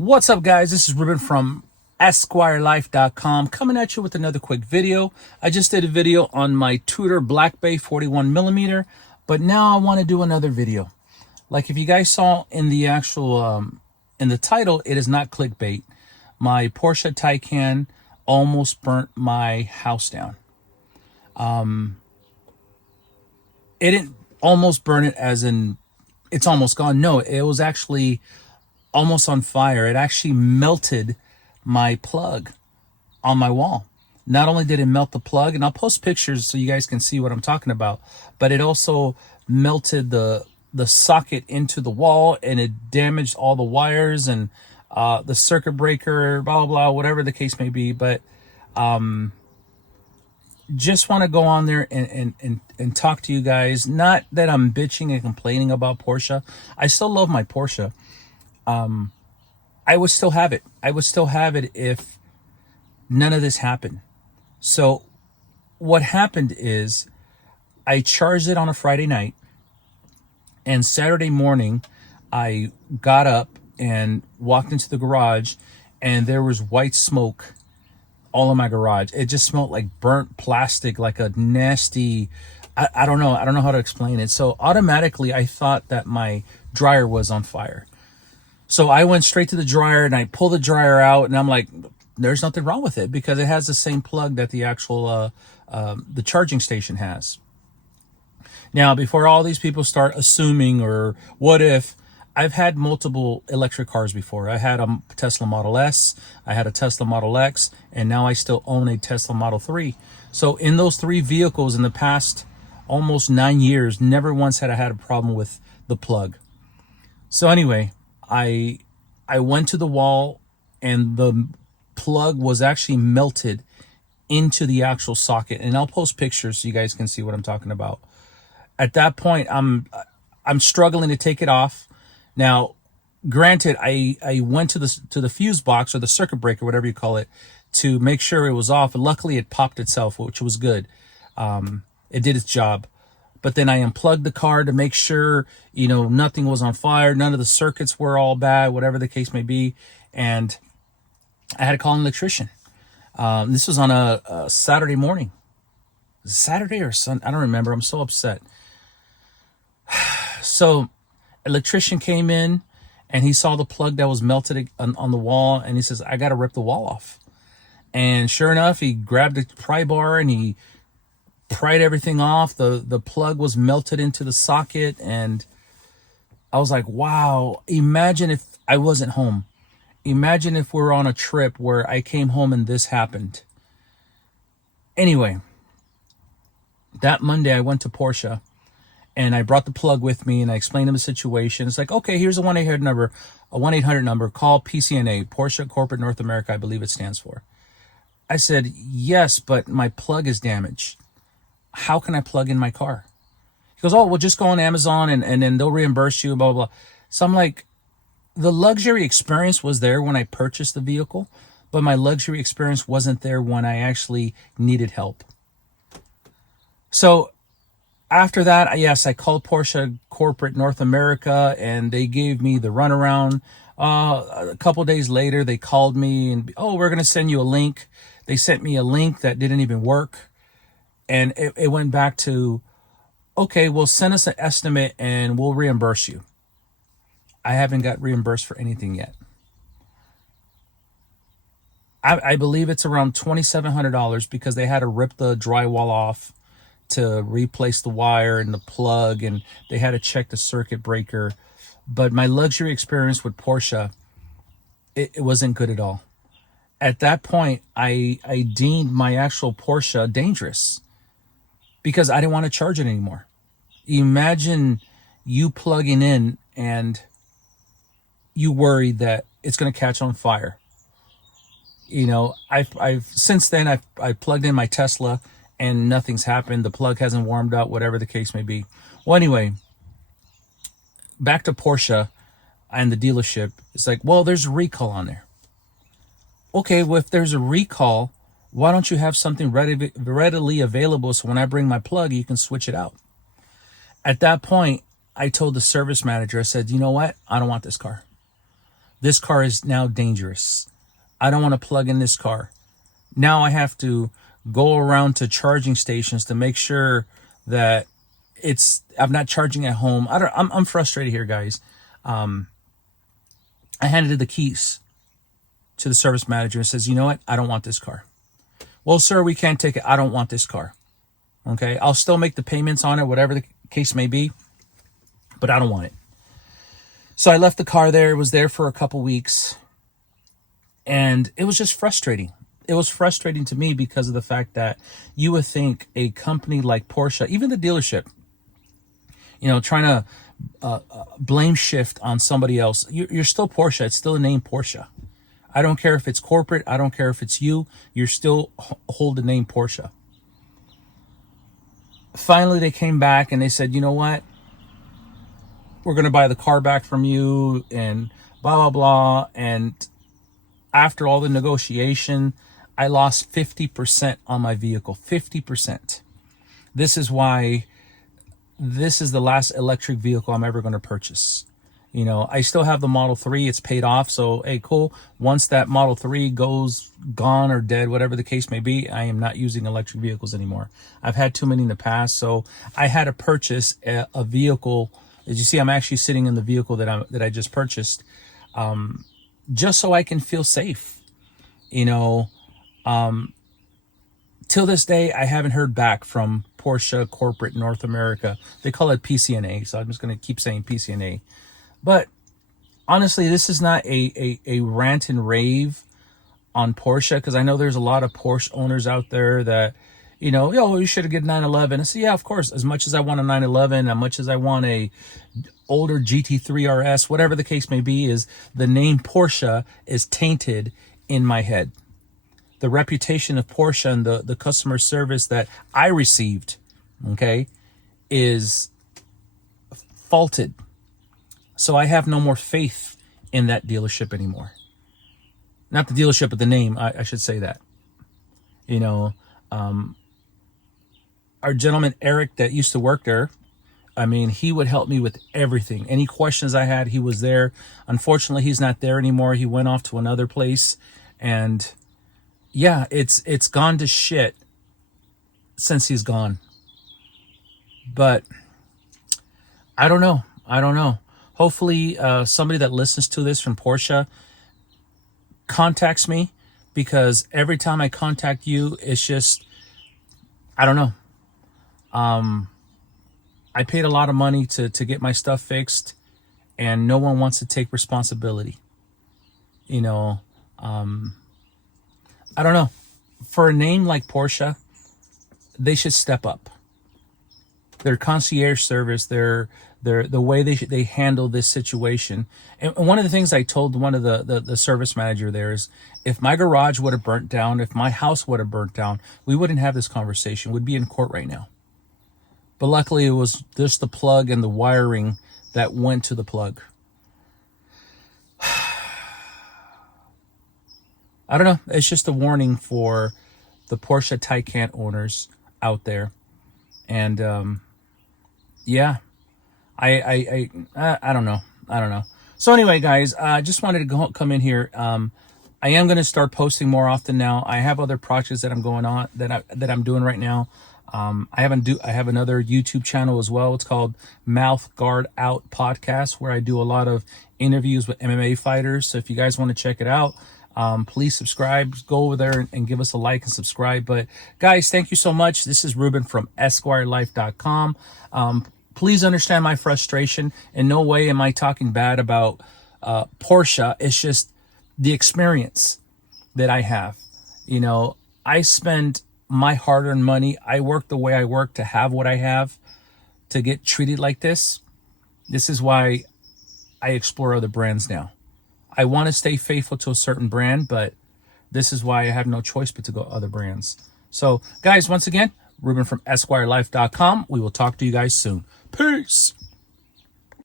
What's up, guys? This is Ruben from EsquireLife.com coming at you with another quick video. I just did a video on my Tudor Black Bay 41mm, but now I want to do another video. Like if you guys saw in the actual in the title, it is not clickbait. My Porsche Taycan almost burnt my house down. It didn't almost burn it as in it's almost gone. No, it was actually almost on fire. It actually melted my plug on my wall. Not only did it melt the plug, and I'll post pictures so you guys can see what I'm talking about, but it also melted the socket into the wall, and it damaged all the wires and the circuit breaker, blah, blah, blah, whatever the case may be. But just want to go on there and talk to you guys. Not that I'm bitching and complaining about Porsche. I still love my Porsche. I would still have it. I would still have it if none of this happened. So what happened is I charged it on a Friday night, and Saturday morning I got up and walked into the garage, and there was white smoke all in my garage. It just smelled like burnt plastic, like a nasty, I don't know. I don't know how to explain it. So automatically I thought that my dryer was on fire. So I went straight to the dryer and I pulled the dryer out, and I'm like, there's nothing wrong with it because it has the same plug that the actual the charging station has. Now, before all these people start assuming or what if, I've had multiple electric cars before. I had a Tesla Model S, I had a Tesla Model X, and now I still own a Tesla Model 3. So in those three vehicles in the past almost 9 years, never once had I had a problem with the plug. So anyway, I went to the wall, and the plug was actually melted into the actual socket, and I'll post pictures so you guys can see what I'm talking about. At that point, I'm struggling to take it off. Now, granted, I went to the fuse box or the circuit breaker, whatever you call it, to make sure it was off. And luckily, it popped itself, which was good. It did its job. But then I unplugged the car to make sure, nothing was on fire. None of the circuits were all bad, whatever the case may be. And I had to call an electrician. This was on a Saturday morning. Saturday or Sunday? I don't remember. I'm so upset. So electrician came in, and he saw the plug that was melted on the wall. And he says, I got to rip the wall off. And sure enough, he grabbed a pry bar and he pried everything off. The plug was melted into the socket, and I was like, wow, imagine if I wasn't home. Imagine if we're on a trip where I came home and this happened. Anyway, that Monday I went to Porsche, and I brought the plug with me, and I explained them the situation. It's like, okay, here's a 1-800 number, call PCNA, Porsche Corporate North America, I believe it stands for. I said, yes, but my plug is damaged. How can I plug in my car? He goes, oh, well, just go on Amazon and then they'll reimburse you, blah, blah, blah. So I'm like, the luxury experience was there when I purchased the vehicle, but my luxury experience wasn't there when I actually needed help. So after that, yes, I called Porsche Corporate North America, and they gave me the runaround. A couple days later, they called me and, oh, we're going to send you a link. They sent me a link that didn't even work. And it went back to, okay, well, send us an estimate and we'll reimburse you. I haven't got reimbursed for anything yet. I believe it's around $2,700 because they had to rip the drywall off to replace the wire and the plug, and they had to check the circuit breaker. But my luxury experience with Porsche, it wasn't good at all. At that point, I deemed my actual Porsche dangerous because I didn't want to charge it anymore. Imagine you plugging in and you worry that it's going to catch on fire. I've since then I've plugged in my Tesla and nothing's happened. The plug hasn't warmed up, whatever the case may be. Well, anyway, back to Porsche and the dealership. It's like, well, there's a recall on there. Okay, well, if there's a recall, why don't you have something readily available so when I bring my plug, you can switch it out? At that point, I told the service manager, I said, you know what? I don't want this car. This car is now dangerous. I don't want to plug in this car. Now I have to go around to charging stations to make sure that I'm not charging at home. I'm frustrated here, guys. I handed the keys to the service manager and says, you know what? I don't want this car. Well, sir, we can't take it. I don't want this car. Okay. I'll still make the payments on it, whatever the case may be, but I don't want it. So I left the car there. It was there for a couple weeks, and it was just frustrating. It was frustrating to me because of the fact that you would think a company like Porsche, even the dealership, trying to blame shift on somebody else. You're still Porsche. It's still a name Porsche. I don't care if it's corporate. I don't care if it's you. You're still hold the name Porsche. Finally, they came back and they said, you know what? We're going to buy the car back from you and blah, blah, blah. And after all the negotiation, I lost 50% on my vehicle. 50%. This is why this is the last electric vehicle I'm ever going to purchase. I still have the Model 3. It's paid off. So, hey, cool. Once that Model 3 goes gone or dead, whatever the case may be, I am not using electric vehicles anymore. I've had too many in the past. So I had to purchase a vehicle. As you see, I'm actually sitting in the vehicle that I just purchased, just so I can feel safe. Till this day, I haven't heard back from Porsche Corporate North America. They call it PCNA, so I'm just going to keep saying PCNA. But honestly, this is not a rant and rave on Porsche, because I know there's a lot of Porsche owners out there that, you should have get 911. I say, yeah, of course. As much as I want a 911, as much as I want a older GT3 RS, whatever the case may be, is the name Porsche is tainted in my head. The reputation of Porsche and the customer service that I received, okay, is faulted. So I have no more faith in that dealership anymore. Not the dealership, but the name. I should say that. Our gentleman, Eric, that used to work there, he would help me with everything. Any questions I had, he was there. Unfortunately, he's not there anymore. He went off to another place. And yeah, it's gone to shit since he's gone. But I don't know. Hopefully, somebody that listens to this from Porsche contacts me, because every time I contact you, it's just, I don't know. I paid a lot of money to get my stuff fixed, and no one wants to take responsibility. I don't know. For a name like Porsche, they should step up. Their concierge service, the way they handle this situation. And one of the things I told one of the service manager there is, if my garage would have burnt down, if my house would have burnt down, we wouldn't have this conversation. We'd be in court right now. But luckily, it was just the plug and the wiring that went to the plug. I don't know. It's just a warning for the Porsche Taycan owners out there. And yeah, I don't know. So anyway, guys, I just wanted to come in here. I am going to start posting more often now. I have other projects that I'm going on that I'm doing right now. I have another YouTube channel as well. It's called Mouth Guard Out Podcast, where I do a lot of interviews with MMA fighters. So if you guys want to check it out, please subscribe. Go over there and give us a like and subscribe. But guys, thank you so much. This is Ruben from EsquireLife.com. Please understand my frustration. In no way am I talking bad about Porsche. It's just the experience that I have. I spend my hard-earned money. I work the way I work to have what I have, to get treated like this. This is why I explore other brands now. I want to stay faithful to a certain brand, but this is why I have no choice but to go other brands. So, guys, once again, Ruben from EsquireLife.com. We will talk to you guys soon. Peace.